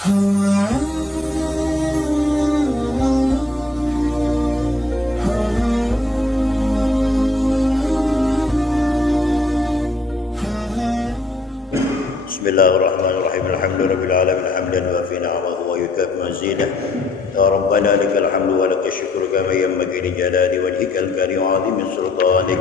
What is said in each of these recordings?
Bismillahirrahmanirrahim. Alhamdulillahirabbil alamin hamdan wa fi ni'amahu wa yukafi mazidah. Ya rabbana lakal hamdu wa lakal syukru kama yanbaghi li jalali wajhikal karim 'azimi sultanik.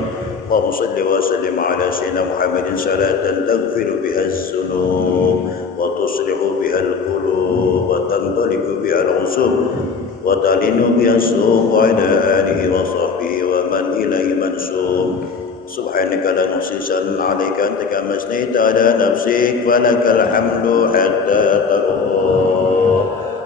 Allahumma shalli wa sallim ala sayyidina Muhammadin salatan taghfiru biha az-dzunub wa tuslihu biha al-qulub wa tantaliqu biha al-usub wa talinu biha as-suq wa ala alihi wa sahbihi wa man ilaihi mansub. Subhanaka la nuhsi sana'an 'alaika anta kama asnaita 'ala nafsik wa lakal hamdu hatta tarda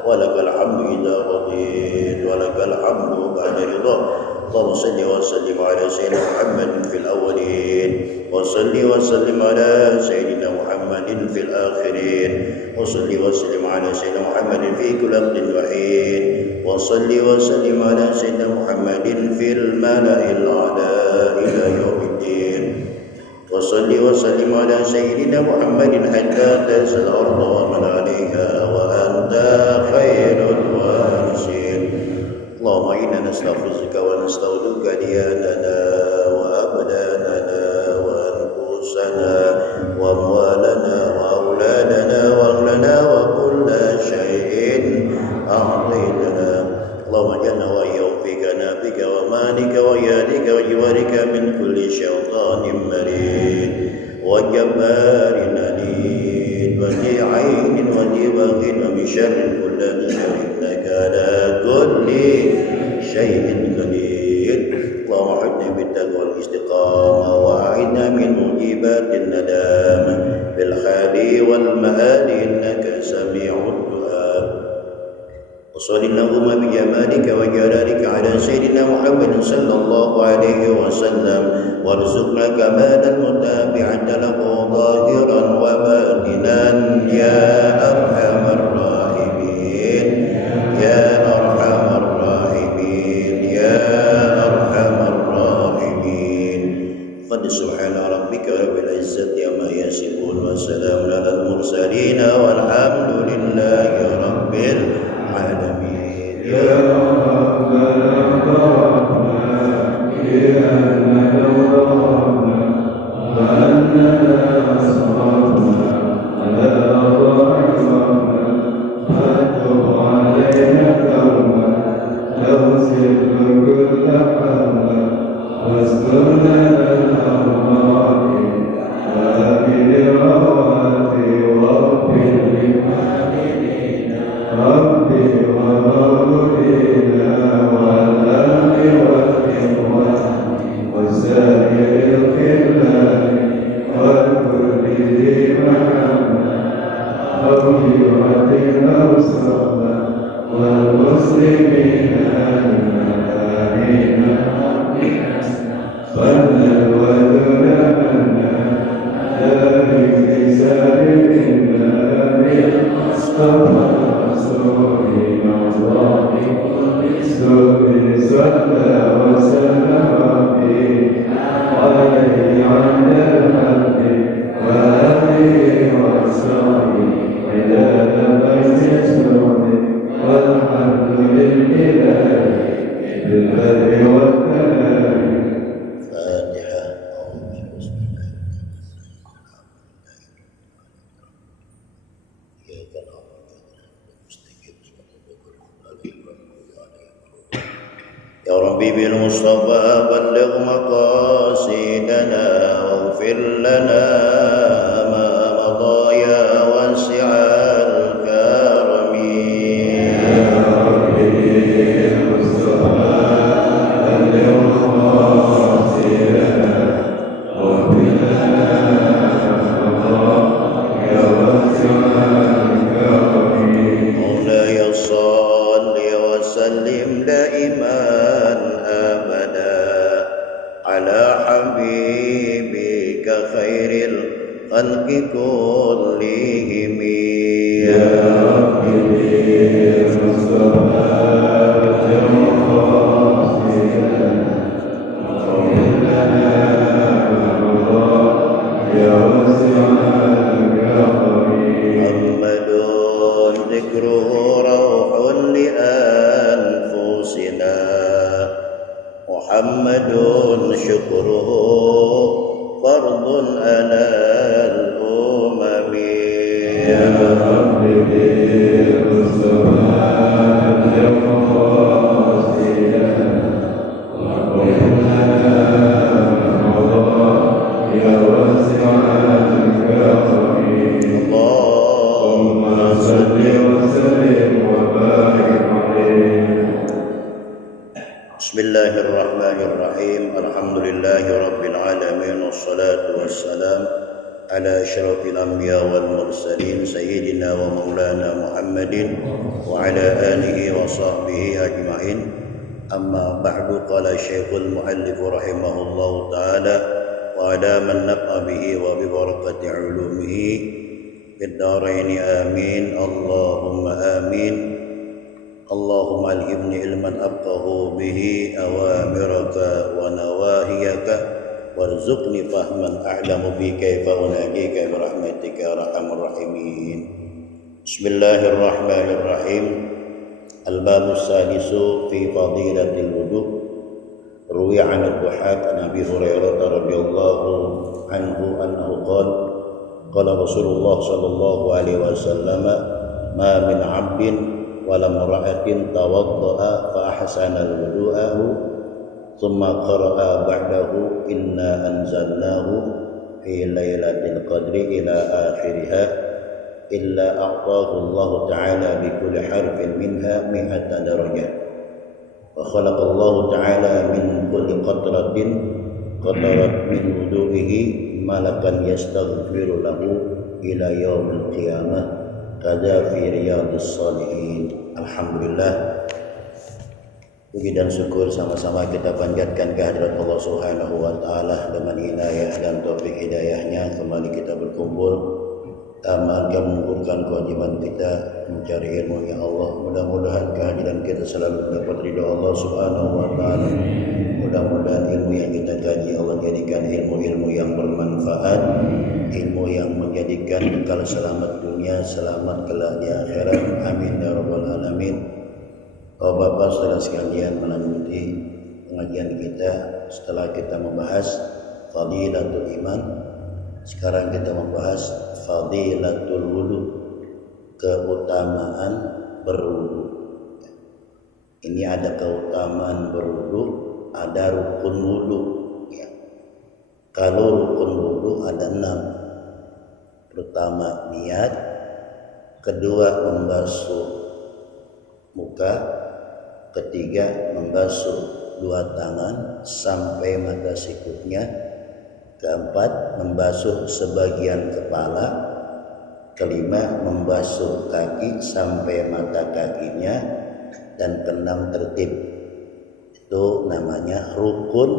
wa lakal hamdu idza radit wa lakal hamdu ba'da ridha. Allahumma salli wa sallim 'ala sayyidina Muhammadin fil awwalin wa salli wa sallim 'ala sayyidina Muhammadin fil akhirin wa salli wa sallim 'ala sayyidina Muhammadin fi kulli waqtin wa hin wa salli wa sallim 'ala sayyidina Muhammadin fil mala'il a'la ila yaumiddin wa salli wa sallim 'ala sayyidina Muhammadin hatta tazal arda wa man 'alayha wa anta khairul warisin. Allahumma inna nastaghfiruka wa nasta'uduka diyanana wa abdanana wa anfusana wa amwalana wa auladana wa ahlana wa kulla shay'in a'taytana. Allahumma janna wa yawfika nabika wa manika wa yadika wa jiwarika min kulli syaitanin marid wa jabbarin anid wa di'ainin wa dibaghin wa min syarri kulli syarrin innaka ala kulli syai'in qadir. Allahumma hidna bittaqwa wal istiqamah wa a'idna min mujibatin nadam bil khali wal ma'ali innaka sami'ud du'a. وصل اللهم بجمالك وجلالك على سيدنا محمد صلى الله عليه وسلم وارزقنا كمال المتابعة له ظاهرا وباطنا يا أرحم الراحمين يا أرحم الراحمين يا أرحم الراحمين. قد سبحان ربك رب العزة عما يصفون وسلام على المرسلين والحمد لله رب العالمين. يا ربنا ضربنا بأننا ضربنا وأننا أصرفنا على ضعفنا فتب علينا توبة تغسل كل حمى واسترنا الأمراض وأبد الرواتي واغفر للوالدين ربي وغفرنا والآل والإخوان وسائر الخلان والكل ذي محمد أوجعة أوصانا والمسلمين أجمعين صلى الودنا منا لا بكسار منا بالمصطفى رسولنا الله صلى وسلم ربي عليه عند الحق وآله وصحبه إلى بيت السرور والحمد لله بالبر والكلام. فاتحة. يا ربي بالمصطفى بلغ مقاصدنا واغفر لنا ما مضى يا واسع الكرم. يا ربي بالمصطفى بلغ مقاصدنا واغفر لنا ما مضى يا واسع الكرم. مولاي صل وسلم دائما أبدا على حبيبك خير الخلق كلهم. يا ربي بالمصطفى بلغ مقاصدنا واغفر لنا ما مضى يا واسع الكرم. محمد ذكره روح لأنفسنا محمد شكره فرض على الأمم يا رب بالمصطفى اليوم قاصدا وقلنا مضى يا واسع الكرم اللهم صل وسلم وبارك عليه. بسم الله الرحمن الرحيم الحمد لله رب العالمين والصلاة والسلام على أشرف الأنبياء والمرسلين سيدنا ومولانا محمد وعلى آله وصحبه أجمعين. أما بعد قال الشيخ المؤلف رحمه الله تعالى وعلى من نفع به وببركة علومه في الدارين آمين اللهم آمين. اللهم ألهمني علما أفقه به أوامرك ونواهيك وارزقني فهما أعلم به كيف أناديك برحمتك يا أرحم الراحمين. بسم الله الرحمن الرحيم. الباب السادس في فضيلة الوضوء. روي عن الضحاك عن أبي هريرة رضي الله عنه أنه قال قال رسول الله صلى الله عليه وسلم ما من عبد ولا امرأة توضأ فأحسن الوضوء ثم قرأ بعده إنا أنزلناه في ليلة القدر إلى آخرها إلا أعطاه الله تعالى بكل حرف منها 100 درجة وخلق الله تعالى من كل قطرة قطرت من وضوئه ملكا يستغفر له إلى يوم القيامة كذا في رياض الصالحين. Alhamdulillah, puji dan syukur sama-sama kita panjatkan kehadirat Allah Subhanahu wa taala dengan inayah dan taufik hidayahnya kembali kita berkumpul amalkan mengumpulkan kewajiban kita mencari ilmu ya Allah. Mudah-mudahan kehadiran kita selalu dapat ridha Allah Subhanahu wa taala. Mudah-mudahan ilmu yang kita kaji Allah jadikan ilmu-ilmu yang bermanfaat, ilmu yang menjadikan bekal selamat dunia, selamat kelak di akhirat. Amin ya rabbal alamin. Bapak-bapak saudara sekalian, melanjuti pengajian kita setelah kita membahas fadilatul iman. Sekarang kita membahas fadilatul wudu, keutamaan berwudu. Ini ada keutamaan berwudu, ada rukun wudu. Ya. Kalau rukun wudu ada 6. Pertama niat, kedua membasuh muka, ketiga membasuh 2 tangan sampai mata sikutnya, keempat membasuh sebagian kepala, kelima membasuh kaki sampai mata kakinya, dan keenam tertib. Itu namanya rukun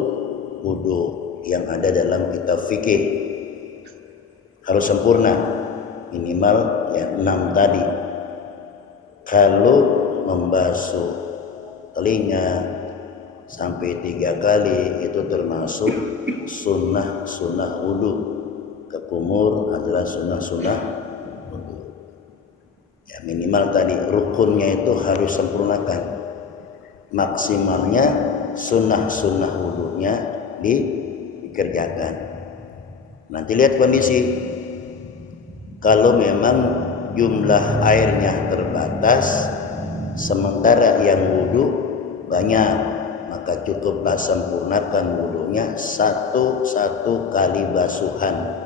wudu yang ada dalam kitab fikih. Harus sempurna, minimal ya 6 tadi. Kalau membasuh telinga sampai 3 kali itu termasuk sunnah wudu. Kekumur adalah sunnah wudu. Ya minimal tadi rukunnya itu harus sempurnakan. Maksimalnya sunnah wudunya dikerjakan. Nanti lihat kondisi. Kalau memang jumlah airnya terbatas, sementara yang wudu banyak, maka cukuplah sempurnakan wudunya 1 kali basuhan.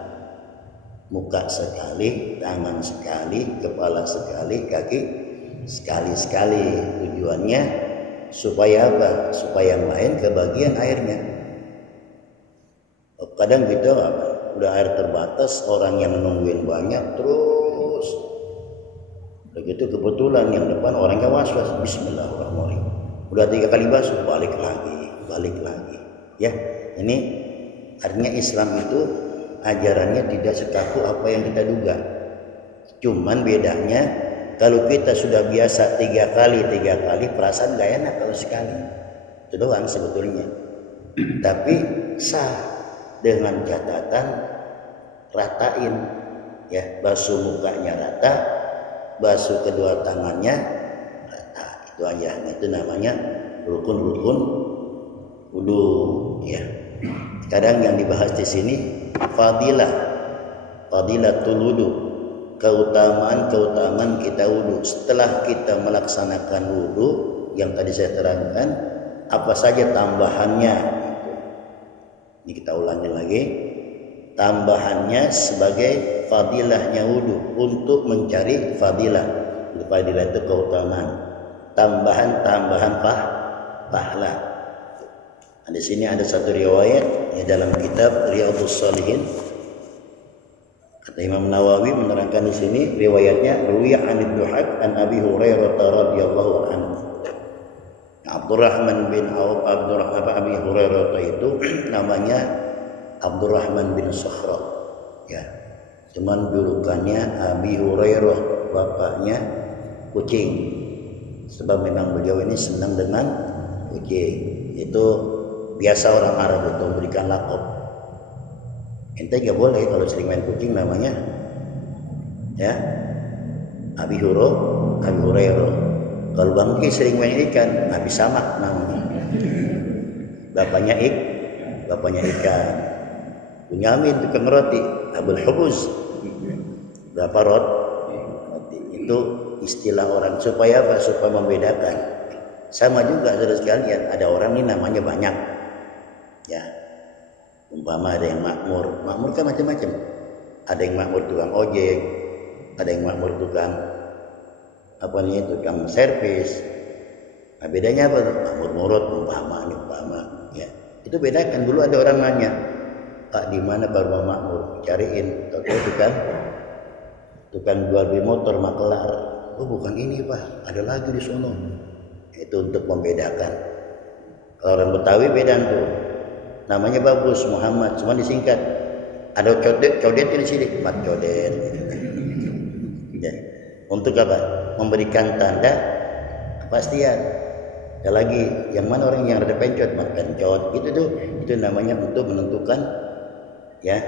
Muka sekali, tangan sekali, kepala sekali, kaki sekali. Tujuannya supaya apa? Supaya yang lain kebagian airnya. Kadang gitu apa? Udah air terbatas, orang yang nungguin banyak terus. Begitu kebetulan yang depan orangnya was-was. Bismillahirrahmanirrahim. Udah 3 kali basuh, balik lagi. Ya, ini artinya Islam itu ajarannya tidak sekaku apa yang kita duga. Cuman bedanya kalau kita sudah biasa 3 kali perasaan gak enak kalau sekali. Itu doang sebetulnya. Tapi sah dengan catatan ratain, ya, basuh mukanya rata, basuh kedua tangannya rata. Itu aja. Itu namanya rukun-rukun wudu ya. Kadang yang dibahas di sini fadilatul wudu, keutamaan kita wudu. Setelah kita melaksanakan wudu yang tadi saya terangkan, apa saja tambahannya? Ini kita ulangi lagi. Tambahannya sebagai fadilahnya wudu untuk mencari fadilah. Fadilah itu keutamaan. Tambahan pahala. Nah, di sini ada satu riwayat di dalam kitab Riyadhus Shalihin. Kata Imam Nawawi menerangkan di sini riwayatnya ruwiya an Duhak an Abi Hurairah radhiyallahu anhu. Abdurrahman bin Auf Abi Hurairah itu namanya Abdurrahman bin Sakhra ya. Cuman julukannya Abi Hurairah, bapaknya kucing. Sebab memang beliau ini senang dengan kucing. Itu biasa orang Arab itu memberikan lakop. Ente gak boleh kalau sering main kucing namanya ya Abi Hurairah. Kalau Bang Ki sering main ikan, Abi Samak namanya. Bapaknya ikan. Bunyamin tukang roti, Abul Hubuz. Berapa roti? Itu istilah orang supaya apa? Supaya membedakan. Sama juga saudara sekalian, ada orang ini namanya banyak. Ya. Umpama ada yang makmur kan macam-macam. Ada yang makmur tukang ojek, ada yang makmur tukang tukang servis. Nah, bedanya apa? Makmur murut umpama ya. Itu bedakan. Dulu ada orang nanya, Pak di mana Pak rumah makmur? Cariin, tukang jual beli motor makelar. Oh bukan ini Pak, ada lagi di sono. Itu untuk membedakan. Kalau orang Betawi beda tuh. Namanya bagus Muhammad, cuma disingkat. Ada codet di sini, Pak codet. Ya. Untuk apa? Memberikan tanda kepastian. Ada lagi, yang mana orang yang ada pencot, pencot gitu tuh. Itu namanya untuk menentukan ya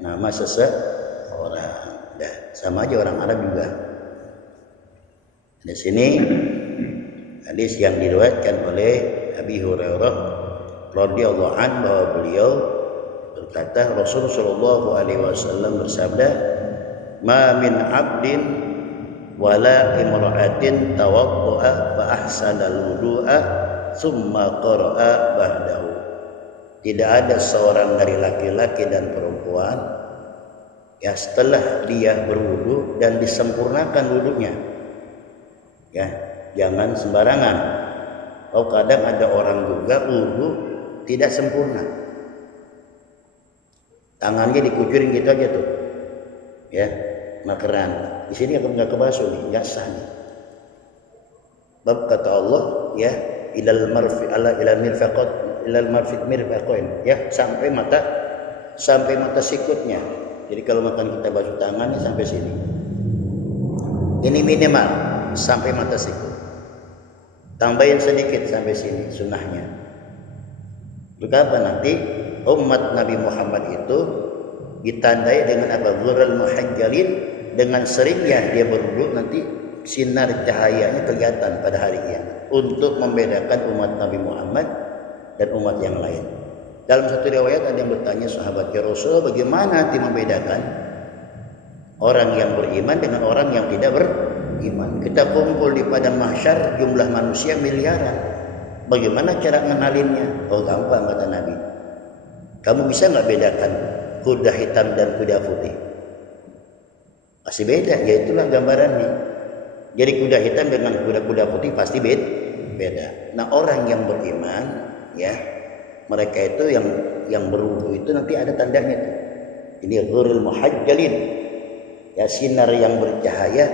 nama seseorang. Sama aja orang Arab juga. Di sini hadis yang diriwayatkan oleh Abi Hurairah radhiyallahu anhu bahwa beliau berkata Rasulullah sallallahu alaihi wasallam bersabda, "Ma min 'abdin wala imra'atin tawadda'a fa ahsana al-wudu'a tsumma qara'a ba'dahu." Tidak ada seorang dari laki-laki dan perempuan ya setelah dia berwudu dan disempurnakan wudunya. Ya, jangan sembarangan. Oh, kadang ada orang juga wudu tidak sempurna. Tangannya dikucurin gitu aja tuh. Ya, makeran. Di sini enggak kebasuh nih, enggak sah nih. Bab kata Allah ya, ilal mirfaqain ya, sampai mata sikutnya. Jadi kalau makan kita basuh tangannya sampai sini. Ini minimal sampai mata sikut. Tambahin sedikit sampai sini sunnahnya. Betapa nanti umat Nabi Muhammad itu ditandai dengan apa? Ghurral muhajjalin, dengan seringnya dia berwudu nanti sinar cahayanya kelihatan pada hari kiamat untuk membedakan umat Nabi Muhammad dan umat yang lain. Dalam satu riwayat ada yang bertanya sahabat ya Rasul, bagaimana nanti membedakan orang yang beriman dengan orang yang tidak beriman? Kita kumpul di padang mahsyar jumlah manusia miliaran. Bagaimana cara mengenalinnya? Oh gampang kata Nabi. Kamu bisa nggak bedakan kuda hitam dan kuda putih? Pasti beda. Ya itulah gambarannya. Jadi kuda hitam dengan kuda putih pasti beda. Nah orang yang beriman, ya mereka itu yang berwudu itu nanti ada tandanya tuh. Ini ghurul muhajjalin, ya sinar yang bercahaya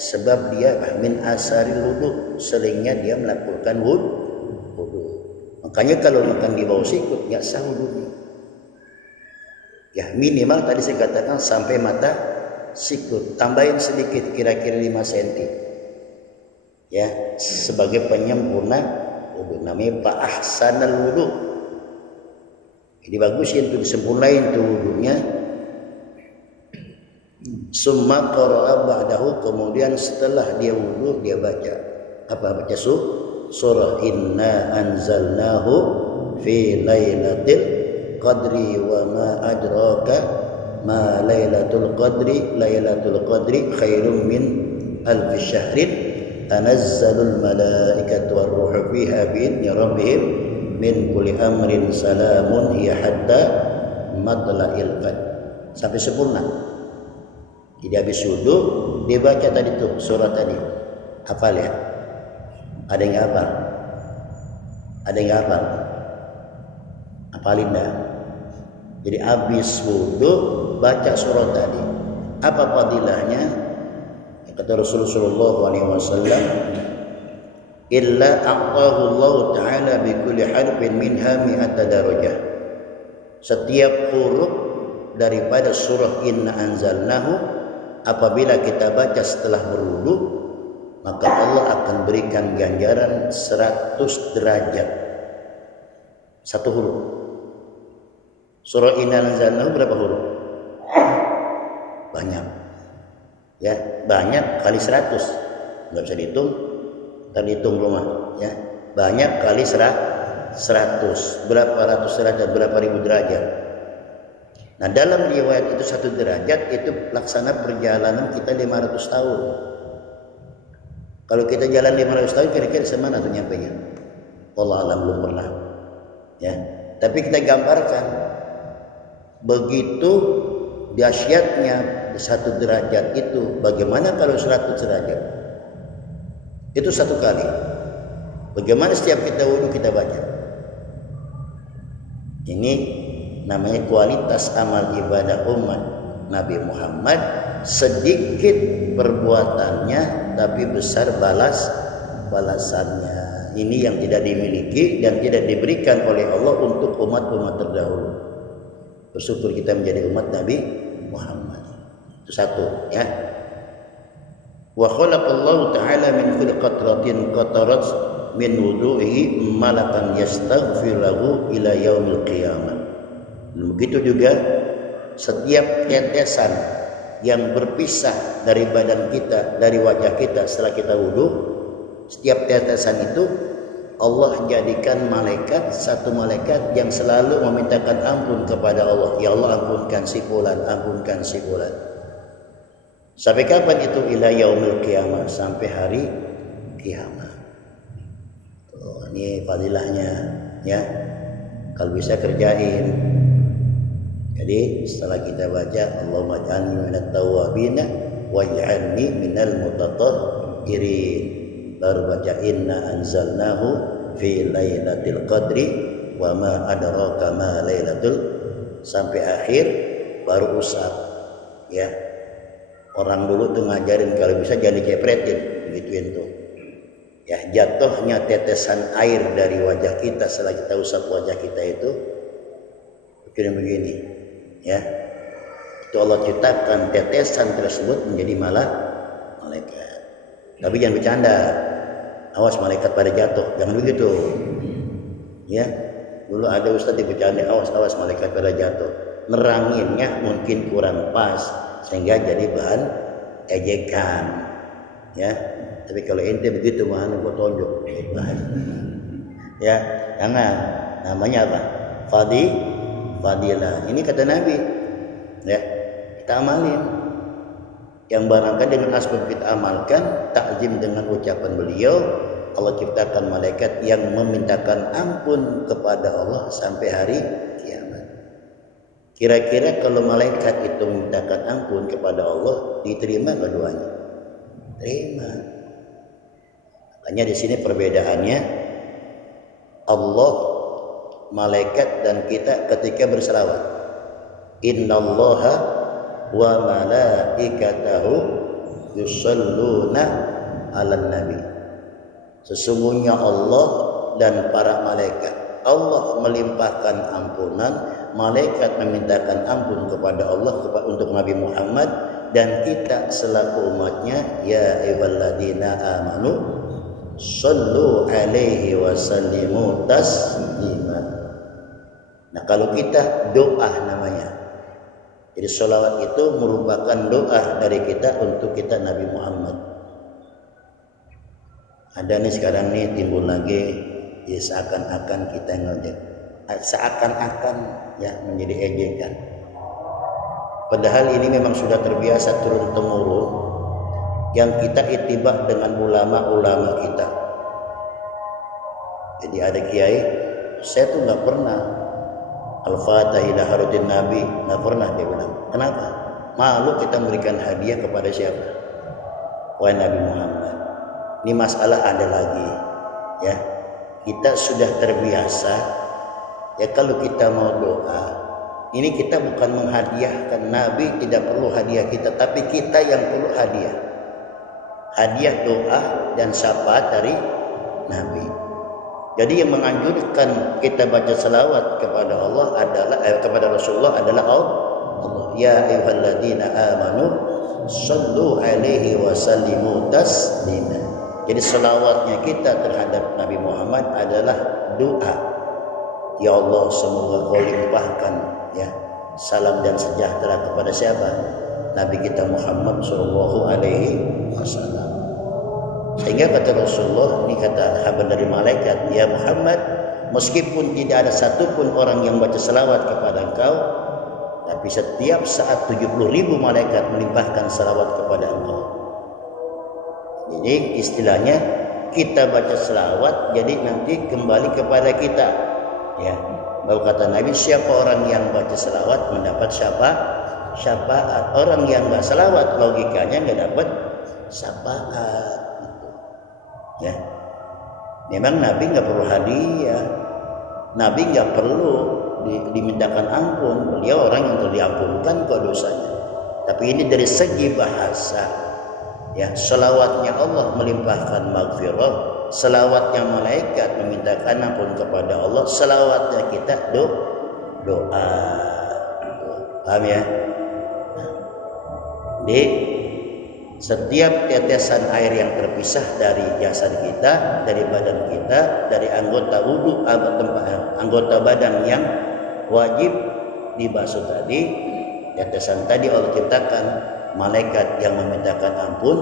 sebab dia min asaril wudu, seringnya dia melakukan wudu. Makanya kalau makan di bawah sikut nggak sah wudunya. Ya minimal tadi saya katakan sampai mata sikut, tambahin sedikit kira-kira 5 cm. Ya sebagai penyempurna wudu, namanya fa ahsanal wudu. Jadi bagusin tuh, disempurnain tuh wudunya. Summa qara'a ba'dahu, kemudian setelah dia wudu dia baca apa? Baca surah Inna anzalnahu fi lailatul qadri wa ma adraka ma lailatul qadri khairum min alfi syahrin tanazzalul malaikatu warruhu fiha bi'idzni rabbihim min kulli amrin salamun hiya hatta matla'il fajr, sampai sempurna. Jadi habis wudu dia baca tadi tuh surat tadi. Hafal ya? Ada yang hafal? Ada yang hafal? Hafalin dah. Jadi habis wudu baca surat tadi. Apa fadilahnya? Kata Rasulullah SAW, illa a'tahu Allah Ta'ala bi kulli harfin minha mi'ata darajah. Setiap huruf daripada surah Inna anzalnahu apabila kita baca setelah berwudu, maka Allah akan berikan ganjaran 100 derajat. Satu huruf. Surah Inna anzalnahu berapa huruf? Banyak. Ya, banyak kali 100. Enggak bisa dihitung. Entar dihitung rumah, ya. Banyak kali 100. Berapa ratus derajat, berapa ribu derajat. Nah, dalam riwayat itu 1 derajat itu laksana perjalanan kita 500 tahun. Kalau kita jalan 500 tahun kira-kira semana tuh nyampenya? Allah alam, belum pernah. Ya. Tapi kita gambarkan begitu dahsyatnya 1 derajat itu. Bagaimana kalau 100 derajat? Itu 1 kali. Bagaimana setiap kita wudu kita baca? Ini namanya kualitas amal ibadah umat Nabi Muhammad. Sedikit perbuatannya tapi besar balasannya. Ini yang tidak dimiliki dan tidak diberikan oleh Allah untuk umat-umat terdahulu. Bersyukur kita menjadi umat Nabi Muhammad. Itu satu, ya. Wa khalaqallahu ta'ala min kulli qatratin qatarat min wudu'ihi malakan yastaghfir lahu ila yaumil qiyamah. Begitu juga setiap tetesan yang berpisah dari badan kita, dari wajah kita setelah kita wudu, setiap tetesan itu Allah jadikan malaikat, 1 malaikat yang selalu memintakan ampun kepada Allah. Ya Allah, ampunkan si fulan, ampunkan si fulan. Sampai kapan itu? Ila yaumil qiyamah, sampai hari kiamat. Oh, ini fadilahnya, ya. Kalau bisa kerjain. Jadi setelah kita baca Allahumma ij'alni minat tawwabin waj'alni minal mutatahhirin, baru baca Inna anzalnahu fi lailatul qadri wa ma adraka ma lailatul, sampai akhir baru usap, ya. Orang dulu tuh ngajarin kalau bisa jangan dicepretin, begituin tuh. Ya, jatuhnya tetesan air dari wajah kita setelah kita usap wajah kita itu begini. Ya, itu Allah ciptakan tetesan tersebut menjadi malaikat. Tapi jangan bercanda, awas malaikat pada jatuh, jangan begitu. Ya, dulu ada ustadz yang bercanda, awas malaikat pada jatuh. Neranginnya mungkin kurang pas sehingga jadi bahan ejekan. Ya, tapi kalau ente begitu mana gua tonjok, ya, jangan. Namanya apa? Fadilah. Ini kata Nabi, ya, kita amalin. Yang barangkali dengan asbab kita amalkan, takzim dengan ucapan beliau, Allah ciptakan malaikat yang memintakan ampun kepada Allah sampai hari kiamat. Kira-kira kalau malaikat itu memintakan ampun kepada Allah, diterima keduanya? Terima. Makanya di sini perbedaannya Allah, malaikat dan kita ketika berselawat. Innallaha wa malaikatahu yusalluna 'alan nabi. Sesungguhnya Allah dan para malaikat, Allah melimpahkan ampunan, malaikat memintakan ampun kepada Allah untuk Nabi Muhammad, dan kita selaku umatnya, ya ayyuhalladzina amanu sallu alaihi wa sallimu taslima. Nah, kalau kita doa namanya, Jadi sholawat itu merupakan doa dari kita untuk kita Nabi Muhammad. Ada nih sekarang nih timbul lagi ya seakan-akan kita ngejek, seakan-akan ya menjadi ejekan. Padahal ini memang sudah terbiasa turun temurun yang kita itibak dengan ulama-ulama kita. Jadi ada kiai, saya tuh nggak pernah Al-Fatihah ila harutin Nabi, nggak pernah dia bilang. Kenapa? Malu kita memberikan hadiah kepada siapa? Wahai Nabi Muhammad. Ini masalah ada lagi, ya. Kita sudah terbiasa, ya kalau kita mau doa, ini kita bukan menghadiahkan Nabi, tidak perlu hadiah kita, tapi kita yang perlu hadiah. Hadiah doa dan syafaat dari Nabi. Jadi yang menganjurkan kita baca selawat kepada Allah adalah kepada Rasulullah adalah Allah. Ya ayyuhalladzina amanu shallu alaihi wa sallimu taslima. Jadi selawatnya kita terhadap Nabi Muhammad adalah doa. Ya Allah, semoga Kau limpahkan ya salam dan sejahtera kepada siapa? Nabi kita Muhammad sallallahu alaihi wasallam. Sehingga kata Rasulullah, ini kata kabar dari malaikat, ya Muhammad, meskipun tidak ada satupun orang yang baca selawat kepada engkau, tapi setiap saat 70.000 malaikat melimpahkan selawat kepada engkau. Jadi istilahnya kita baca selawat, jadi nanti kembali kepada kita. Ya, bahwa kata Nabi, siapa orang yang baca selawat mendapat syafaat. Orang yang nggak selawat logikanya nggak dapat syafaat. Ya, memang Nabi nggak perlu hadiah, Nabi nggak perlu dimintakan ampun, beliau orang yang telah diampunkan kok dosanya. Tapi ini dari segi bahasa, ya selawatnya Allah melimpahkan maghfirah, selawatnya malaikat memintakan ampun kepada Allah, selawatnya kita doa. Paham ya? Di setiap tetesan air yang terpisah dari jasad kita, dari badan kita, dari anggota wudhu atau anggota badan yang wajib dibasuh tadi, tetesan tadi Allah ciptakan malaikat yang memintakan ampun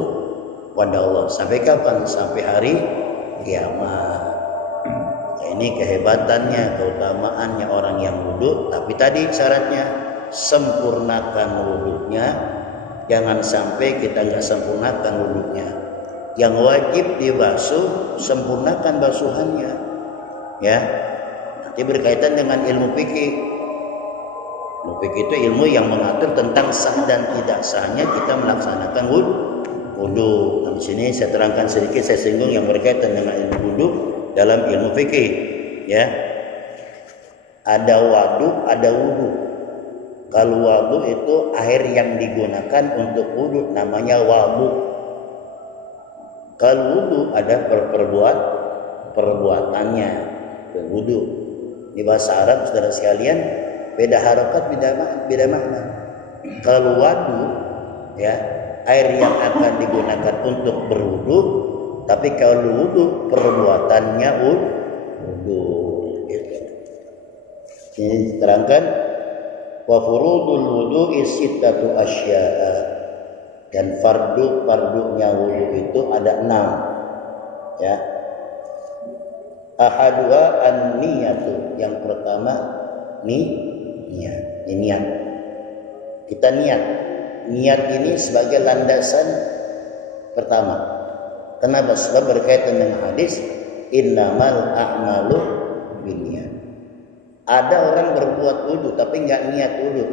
kepada Allah. Sampai kapan? Sampai hari kiamat. Nah, ini kehebatannya, keutamaannya orang yang wudhu. Tapi tadi syaratnya sempurnakan wudhunya. Jangan sampai kita nggak sempurnakan wudhunya. Yang wajib dibasuh, sempurnakan basuhannya. Ya, nanti berkaitan dengan ilmu fikih. Ilmu fikih itu ilmu yang mengatur tentang sah dan tidak sahnya kita melaksanakan wudhu. Nah, di sini saya terangkan sedikit, saya singgung yang berkaitan dengan ilmu wudhu dalam ilmu fikih. Ya, ada waduk, ada wudhu. Kalau wudhu itu air yang digunakan untuk wudhu namanya wabuk. Kalau wudhu ada perbuatannya wudhu. Di bahasa Arab saudara sekalian beda harokat beda makna. Kalau wadu ya air yang akan digunakan untuk berwudhu, tapi kalau wudhu perbuatannya wudhu. Gitu. Ini terangkan. Wa furudul wudu'i sittatu asya'a, dan fardunya wudu itu ada 6 ya. Ahaduha an-niyatu, yang pertama niat. Kita niat ini sebagai landasan pertama. Kenapa? Sebab berkaitan dengan hadis innamal a'malu binniyat. Ada orang berbuat wudu tapi nggak niat wudu,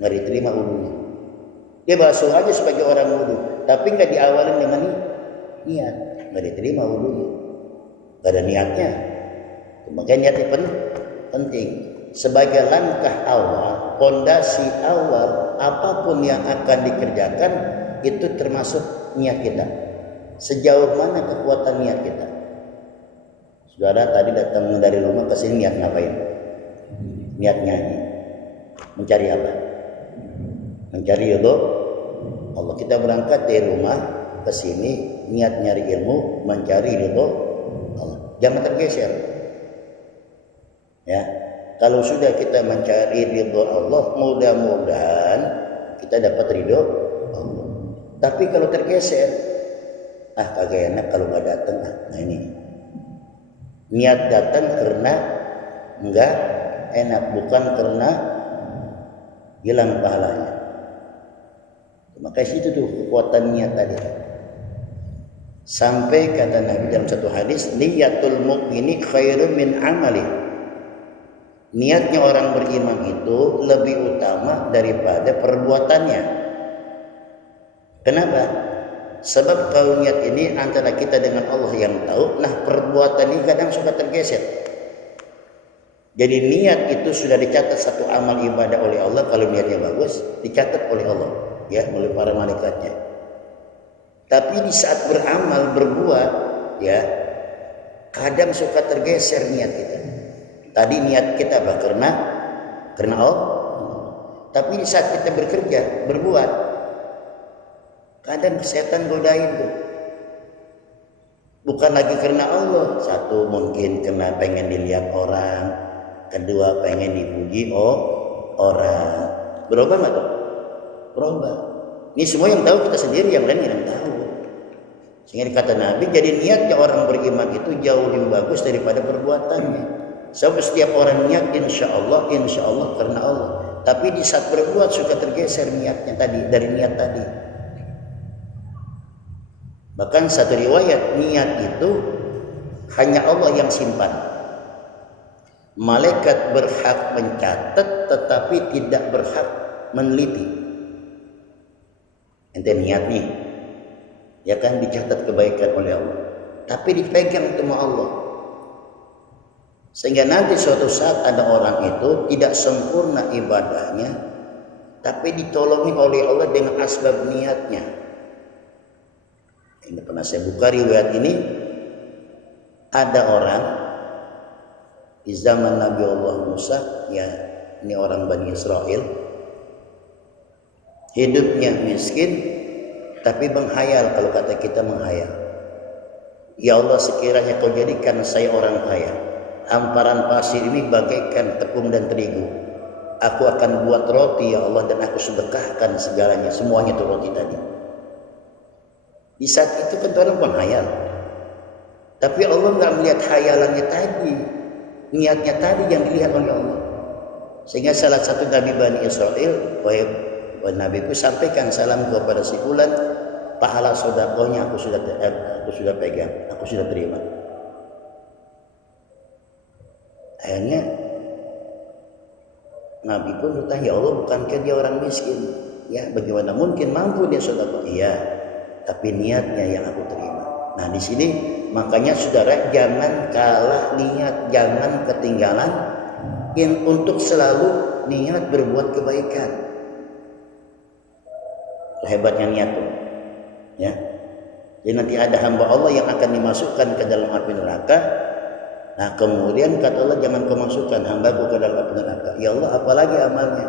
nggak diterima wudunya. Dia basuh aja sebagai orang wudu, tapi nggak diawalin dengan niat, nggak diterima wudunya. Nggak ada niatnya. Makanya niatnya penting. Sebagai langkah awal, fondasi awal, apapun yang akan dikerjakan itu termasuk niat kita. Sejauh mana kekuatan niat kita? Saudara tadi datang dari rumah ke sini niat ngapain? Niat nyanyi. Mencari apa? Mencari ridho Allah. Kita berangkat dari rumah ke sini niat nyari ilmu, mencari ridho Allah. Jangan tergeser. Ya. Kalau sudah kita mencari ridho Allah, mudah-mudahan kita dapat ridho Allah. Tapi kalau tergeser, kagak enak kalau nggak datang. Nah ini niat datang karena nggak enak, bukan karena hilang pahalanya. Maka situ tuh kekuatan niat tadi. Sampai kata Nabi dalam satu hadis, niyatul mu'mini khairun min amali. Niatnya orang beriman itu lebih utama daripada perbuatannya. Kenapa? Sebab kalau niat ini antara kita dengan Allah yang tahu. Nah perbuatan ini kadang suka tergeser. Jadi niat itu sudah dicatat satu amal ibadah oleh Allah. Kalau niatnya bagus dicatat oleh Allah, ya, oleh para malaikatnya. Tapi di saat beramal, berbuat, ya, kadang suka tergeser niat kita. Tadi niat kita apa? Karena Allah. Tapi di saat kita bekerja, berbuat, kadang setan godain tuh. Bukan lagi karena Allah. Satu mungkin karena pengen dilihat orang, kedua pengen dipuji orang. Berubah nggak tuh? Berubah. Ini semua yang tahu kita sendiri, yang lain yang tahu. Sehingga kata Nabi, jadi niatnya orang beriman itu jauh lebih bagus daripada perbuatannya. Sebab setiap orang niat insya Allah karena Allah. Tapi di saat berbuat suka tergeser niatnya tadi, dari niat tadi. Bahkan satu riwayat, niat itu hanya Allah yang simpan. Malaikat berhak mencatat tetapi tidak berhak meneliti. Ente niat nih, ya kan, dicatat kebaikan oleh Allah, tapi dipegang sama Allah. Sehingga nanti suatu saat ada orang itu tidak sempurna ibadahnya, tapi ditolongi oleh Allah dengan asbab niatnya. Ini pernah saya buka riwayat ini. Ada orang di zaman Nabi Allah Musa, ya, ini orang Bani Israel, hidupnya miskin tapi menghayal. Kalau kata kita menghayal, ya Allah, sekiranya kau jadikan saya orang kaya, hamparan pasir ini bagaikan tepung dan terigu, aku akan buat roti ya Allah, dan aku sedekahkan segalanya, semuanya itu roti tadi. Di saat itu kan orang menghayal, tapi Allah nggak melihat hayalannya tadi, niatnya tadi yang dilihat oleh Allah. Sehingga salah satu Nabi Bani Israel, wahai Nabiku, sampaikan salam kepada si fulan, pahala sedekahnya aku sudah pegang, aku sudah terima. Akhirnya Nabi pun bertanya, ya Allah, bukankah dia orang miskin? Ya, bagaimana mungkin mampu dia sedekah? Iya, tapi niatnya yang aku terima. Nah di sini makanya saudara jangan kalah niat, jangan ketinggalan untuk selalu niat berbuat kebaikan. Hebatnya niat tuh, ya. Jadi nanti ada hamba Allah yang akan dimasukkan ke dalam api neraka. Nah kemudian kata Allah, jangan kau masukkan hambaku ke dalam api neraka. Ya Allah, apalagi amalnya?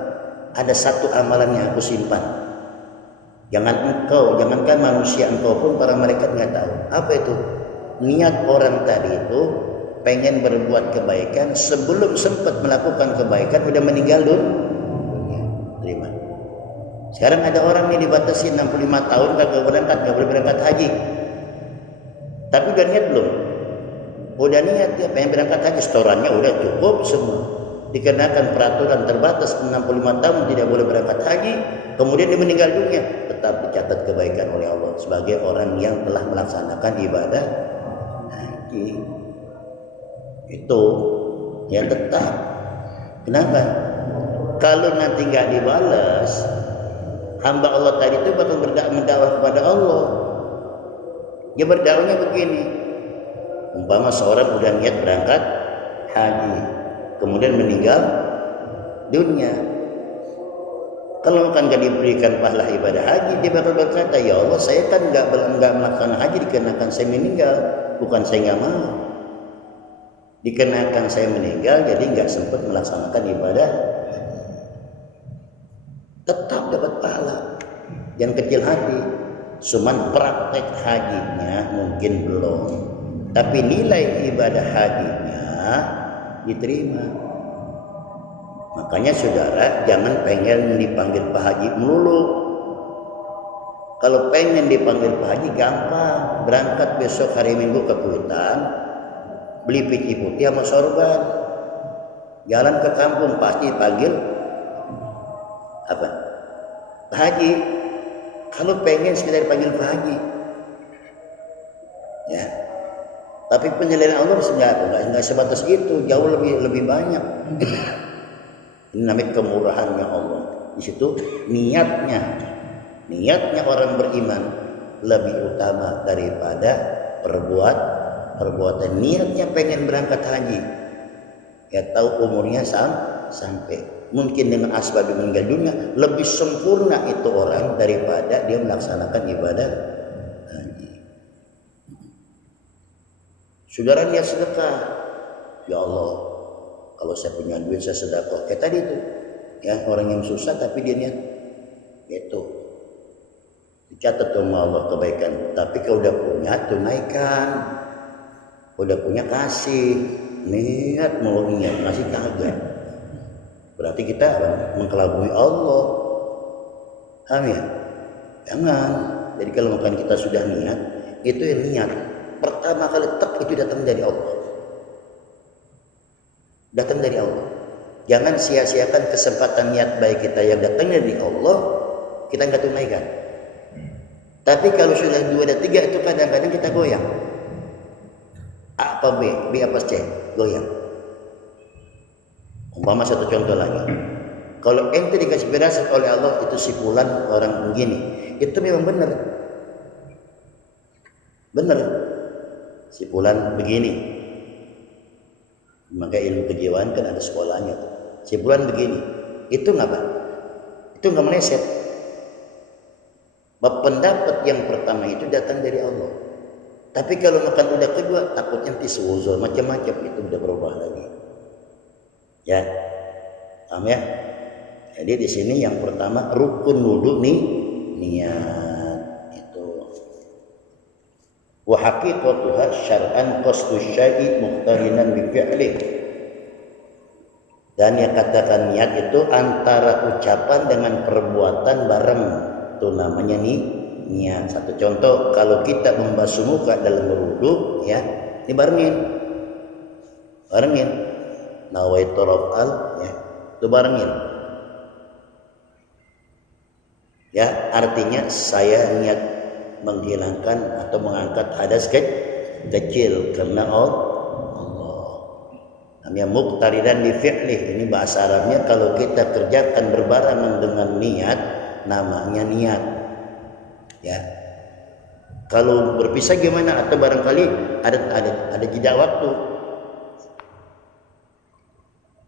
Ada satu amalan yang aku simpan. Jangankan manusia, engkau pun para malaikat nggak tahu. Apa itu? Niat orang tadi itu pengen berbuat kebaikan, sebelum sempat melakukan kebaikan udah meninggal dunia. Terima. Sekarang ada orang yang dibatasi 65 tahun nggak boleh berangkat haji. Tapi udah niat belum? Udah niat, ya pengen berangkat haji, setorannya udah cukup semua. Dikenakan peraturan terbatas 65 tahun tidak boleh berangkat haji, kemudian dia meninggal dunia, tetap dicatat kebaikan oleh Allah sebagai orang yang telah melaksanakan ibadah haji. Itu ya tetap. Kenapa? Kalau nanti nggak dibalas, hamba Allah tadi itu bakal mendakwah kepada Allah. Dia berdakwahnya begini. Umpama seorang udah niat berangkat haji, kemudian meninggal dunia. Kalau kan gak diberikan pahala ibadah haji, dia bakal berkata, ya Allah, saya kan gak melaksanakan haji dikarenakan saya meninggal, bukan saya gak mau. Dikarenakan saya meninggal, jadi gak sempat melaksanakan ibadah. Tetap dapat pahala. Yang kecil hati, cuman praktek hajinya mungkin belum, tapi nilai ibadah hajinya diterima. Makanya saudara jangan pengen dipanggil Pak Haji melulu. Kalau pengen dipanggil Pak Haji gampang, berangkat besok hari Minggu ke Kuitang, beli pici putih sama sorban, jalan ke kampung pasti panggil apa? Pak Haji. Kalau pengen sekedar panggil Pak Haji, ya. Tapi penilaian Allah enggak sebatas itu, jauh lebih banyak. Ini namanya kemurahannya Allah. Di situ niatnya orang beriman lebih utama daripada perbuatan. Niatnya pengen berangkat haji, ya tahu umurnya sampai mungkin dengan asbab meninggal dunia, lebih sempurna itu orang daripada dia melaksanakan ibadah haji. Saudara niat sedekah, ya Allah, kalau saya punya duit saya sedekah. Kayak tadi itu, ya orang yang susah tapi dia niat, itu dicatat sama Allah kebaikan. Tapi kalau udah punya tunaikan, udah punya kasih, niat mau ingat ngasih kagak. Berarti kita mengkelabui Allah. Paham ya? Jangan. Jadi kalau makan kita sudah niat, itu yang niat. Pertama kali itu datang dari Allah. Datang dari Allah. Jangan sia-siakan kesempatan niat baik kita yang datang dari Allah, kita nggak tunaikan. Tapi kalau sudah 2 dan 3 itu kadang-kadang kita goyang. A apa B? B apa C? Goyang. Umpama satu contoh lagi. Kalau ente dikasih firasat oleh Allah itu si fulan orang begini, itu memang benar. Benar. Si fulan begini. Maka ilmu kejiwaan kan ada sekolahnya. Si fulan begini. Itu ngapa? Itu nggak meleset. Pendapat yang pertama itu datang dari Allah. Tapi kalau makan udah kedua, takutnya nanti seuzon macam-macam, itu udah berubah lagi. Ya, paham ya? Jadi di sini yang pertama rukun wudu nih niat itu. Wa haqiqatuha syar'an qasdu syai'i muqtarinan bi fi'li. Dan yang katakan niat itu antara ucapan dengan perbuatan bareng. Itu namanya niat. Satu contoh, kalau kita membasuh muka dalam berwudu, ya, dibarengin. Nawaitu raf'al, ya, itu barengin. Ya, artinya saya niat menghilangkan atau mengangkat hadas kecil karena Allah. Namanya muqtaridan bi fi'lih. Ini bahasa Arabnya kalau kita kerjakan berbarengan dengan niat, namanya niat. Ya. Kalau berpisah gimana? Atau barangkali ada jeda waktu.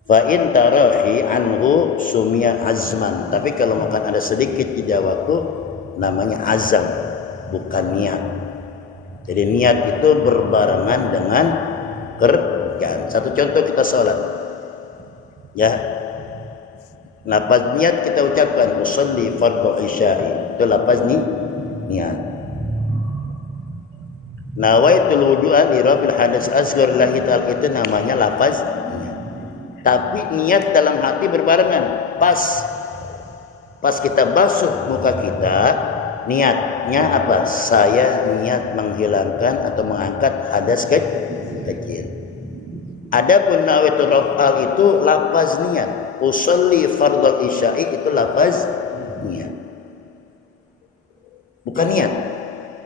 Fa in tarahi anhu sumia azman. Tapi kalau makan ada sedikit jeda waktu, namanya azam, bukan niat. Jadi niat itu berbarengan dengan kerjaan. Satu contoh kita sholat, ya, lafaz niat kita ucapkan usolli fardhu isya'i, itu lafaz niat. Nawaitul wudu'a li raf'il hadas asghar lillahi ta'ala, itu namanya lafaz niat. Tapi niat dalam hati berbarengan. Pas kita basuh muka kita, niatnya apa? Saya niat menghilangkan atau mengangkat hadas kecil. Adapun nawaitu raf'al itu lafaz niat. Usolli fardhu isya'i itu lafaz niat. Bukan niat,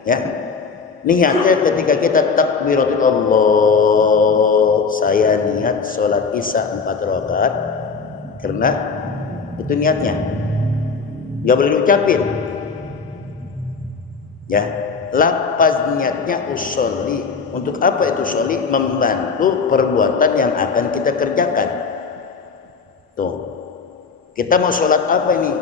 ya. Niatnya ketika kita takbiratul Allah, saya niat sholat isya 4 rakaat, karena itu niatnya. Gak boleh diucapin. Ya, lafaz niatnya usolli. Untuk apa itu usolli? Membantu perbuatan yang akan kita kerjakan. Tuh, kita mau sholat apa ini?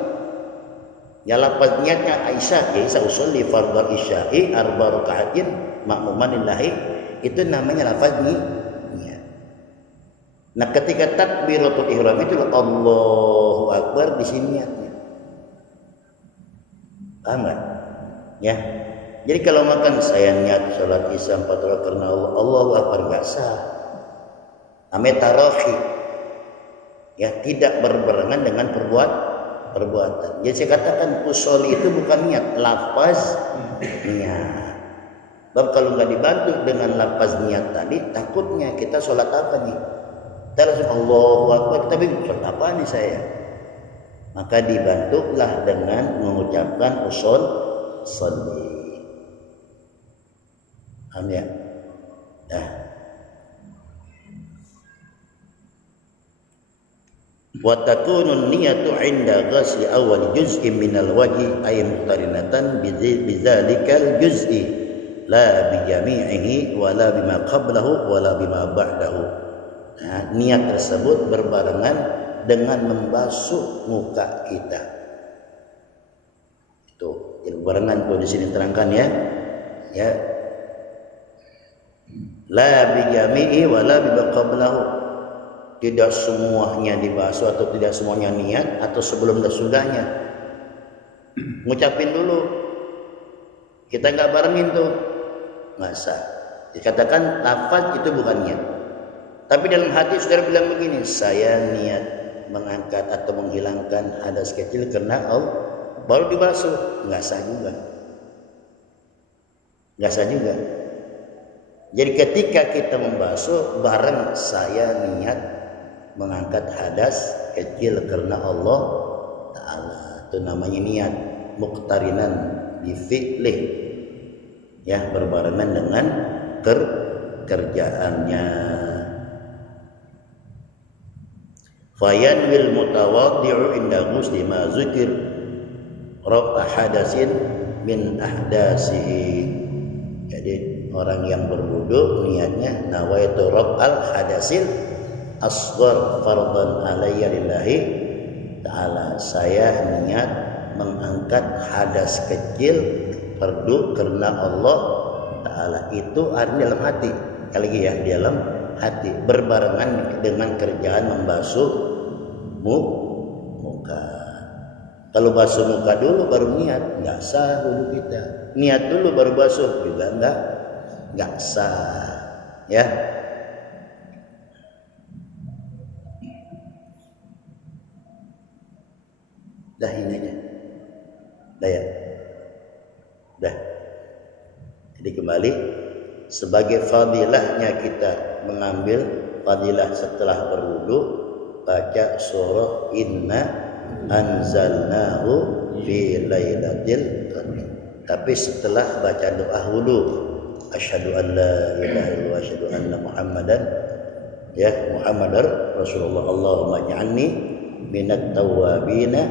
Ya lafaz niatnya Aisyah, ya Aisyah usolli fardhu isya'i 4 rakaatin ma'muman lillahi, itu namanya lafaz niat. Nah, ketika takbiratul ihram itu Allahu Akbar, di sini niatnya. Paham enggak? Ya. Jadi kalau makan saya niat salat isya 4 rakaat karena Allah, Allahu Akbar, enggak sah. Namanya tarahi. Ya, tidak berbarengan dengan perbuatan. Jadi saya katakan usholi itu bukan niat, lafaz niat. Sebab kalau nggak dibantu dengan lafaz niat tadi, takutnya kita sholat apa nih? Kita langsung Allahu Akbar, kita bingung sholat apa nih saya? Maka dibantulah dengan mengucapkan usholi. Paham ya? Wa takunu niyatu 'inda ghasli awal juz'in minal wajhi ay muqtarinatan bidzalikal juz'i la bi jami'ihi wa la bima qablahu wa la bima ba'dahu. Nah, niat tersebut berbarengan dengan membasuh muka kita. Itu yang barengan tuh di sini terangkan ya. Ya. La bi jami'i wa la bima qablahu. Tidak semuanya dibasuh atau tidak semuanya niat atau sebelum dan sudahnya. Ngucapin dulu. Kita nggak barengin tuh, nggak sah. Dikatakan lafaz itu bukan niat. Tapi dalam hati saudara bilang begini, saya niat mengangkat atau menghilangkan hadas kecil karena Allah, baru dibasuh, nggak sah juga. Nggak sah juga. Jadi ketika kita membasuh bareng saya niat mengangkat hadas kecil karena Allah Ta'ala, itu namanya niat muqtarinan bi fi'lih, ya, berbarengan dengan kerjaannya. Fayanwil mutawaddi'u inda ghusli ma zikir raf'a hadasin min ahdasihi. Jadi orang yang berwudu niatnya nawaitu raf'al hadasil asghar fardan alayya lillahi ta'ala. Saya niat mengangkat hadas kecil fardu karena Allah Ta'ala. Itu artinya dalam hati. Sekali lagi ya, dalam hati, berbarengan dengan kerjaan membasuh muka. Kalau basuh muka dulu baru niat, nggak sah wudu kita. Niat dulu baru basuh juga nggak sah, ya. Dah ini aja. Dah ya. Dah. Jadi kembali, sebagai fadilahnya kita mengambil fadilah setelah berwudu, baca surah Inna anzalnahu fi lailatul qadr. Tapi setelah baca doa wudu, asyhadu an la ilaha illallah wa asyhadu anna muhammadan ya Muhammadar Rasulullah, Allahumma ij'alni minat tawwabina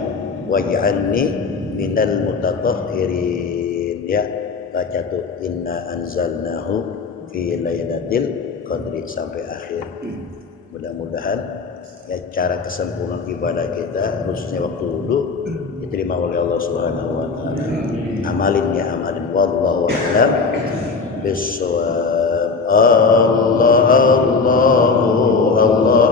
waj'alni minal mutatahhirin, ya. Baca tuh inna anzalnahu fi lailatul qadri sampai akhir. Mudah-mudahan ya cara kesempurnaan ibadah kita khususnya waktu wudu diterima oleh Allah Subhanahu wa taala. Amalin ya, amalin. Wallahu a'lam bissawab. Allah Allah Allah. Allah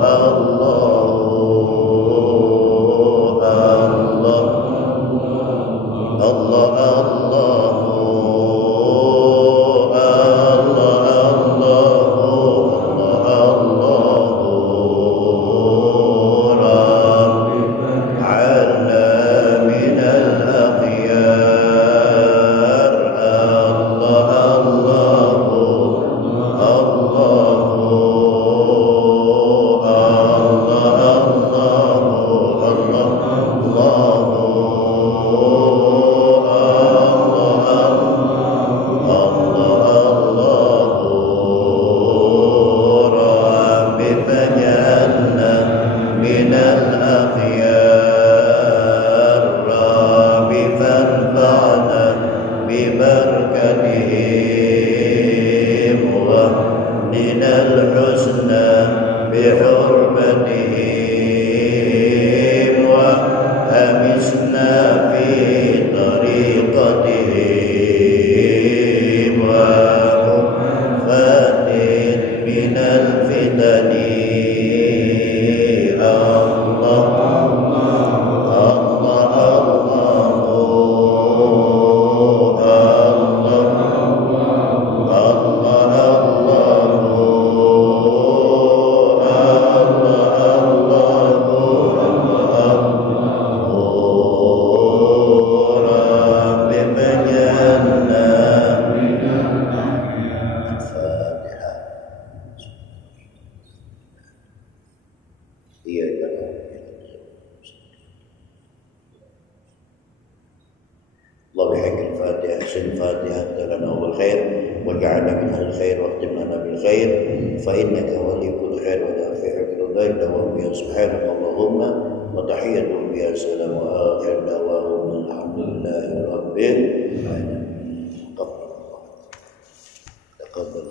يحسن الفاتحة لنا بالخير واجعلنا من أهل الخير واختم لنا بالخير فإنك ولي كل خير ودافع كل ضير دوام بها سبحانك اللهم وتحيتهم بها السلام وآخر دعواهم الحمد لله رب العالمين. تقبل